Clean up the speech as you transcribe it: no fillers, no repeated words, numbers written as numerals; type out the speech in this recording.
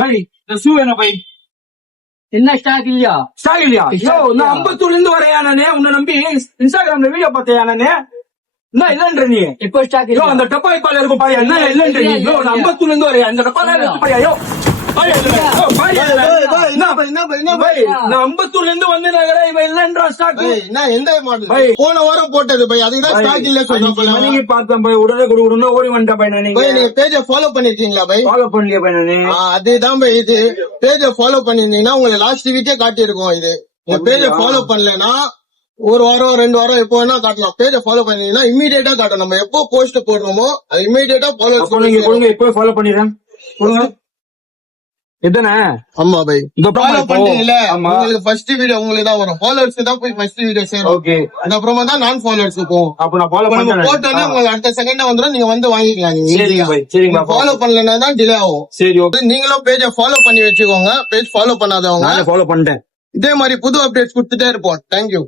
भाई ஷூ என்ன பை என்ன ஸ்டாக் இல்லையா? ஸ்டாக் இல்லையா? யோ நான் அம்பத்தூர்ல இருந்து வரையா நானே, உன்னை நம்பி இன்ஸ்டாகிராம்ல வீடியோ பார்த்தையா நானே. என்ன இல்லன்ற நீ இப்போ ஸ்டாக் யோ அந்த டப்பாய் பால் இருக்கும் பாரு, என்ன இல்லன்ற நீ. யோ நான் அம்பத்தூர்ல இருந்து வரையா, அந்த டப்பால இருந்து பாரியா. யோ நான் அம்பத்தூர்ல இருந்து வந்து இவன் இல்லன்றா ஸ்டாக். எந்த மாடல் போன வாரம் போட்டது பை, அதுதான் ஸ்டாக் இல்ல சொல்றேன். நீங்க பார்த்தேன் பை, உடனே குடுன்னு ஓடி வந்துட்டேன் பை. நான் நீங்க பேஜ ஃபாலோ பண்ணிருக்கீங்களா பை? ஃபாலோ பண்ணலையே பை நானு. அதுதான் பை, இது பேஜ ஃபாலோ பண்ணிருந்தீங்கன்னா உங்களுக்கு லாஸ்ட் வீக்கே காட்டியிருக்கோம். இது பேஜ ஃபாலோ பண்ணலன்னா ஒரு வாரம் 2 வாரம் எப்போ வேணா காட்டலாம். பேஜ ஃபாலோ பண்ணீங்கன்னா இமீடியட்டா காட்டும். நம்ம எப்போ போஸ்ட் போடுறோமோ அது இமீடியட்டா ஃபாலோ பண்ணுங்க. இப்போ ஃபாலோ பண்ணிடுறேன் எத்தனை. ஆமா பை, ஃபாலோ பண்ணீங்கல்ல, உங்களுக்கு ஃபர்ஸ்ட் வீடியோ உங்களுக்கு தான் வரும். ஃபாலோவர்ஸ் தான் போய் ஃபர்ஸ்ட் வீடியோ சேரும். ஓகே, அது அப்புறமா தான் நான் ஃபாலோவர்ஸ் போகும். அப்ப நான் ஃபாலோ பண்ணேன் போட்டோனே உங்களுக்கு அடுத்த செகண்ட் வந்துரும், நீங்க வந்து வாங்கிக்கலாம். சரிங்க பை, சரிங்க. ஃபாலோ பண்ணலன்னா தான் டிலே ஆகும். சரி ஓகே, நீங்களும் பேஜ ஃபாலோ பண்ணி வச்சுக்கோங்க. பேஜ் ஃபாலோ பண்ணாதவங்க நான் ஃபாலோ பண்ணிட்டேன். இதே மாதிரி புது அப்டேட்ஸ் கொடுத்துட்டே இருப்போம். தேங்க்யூ.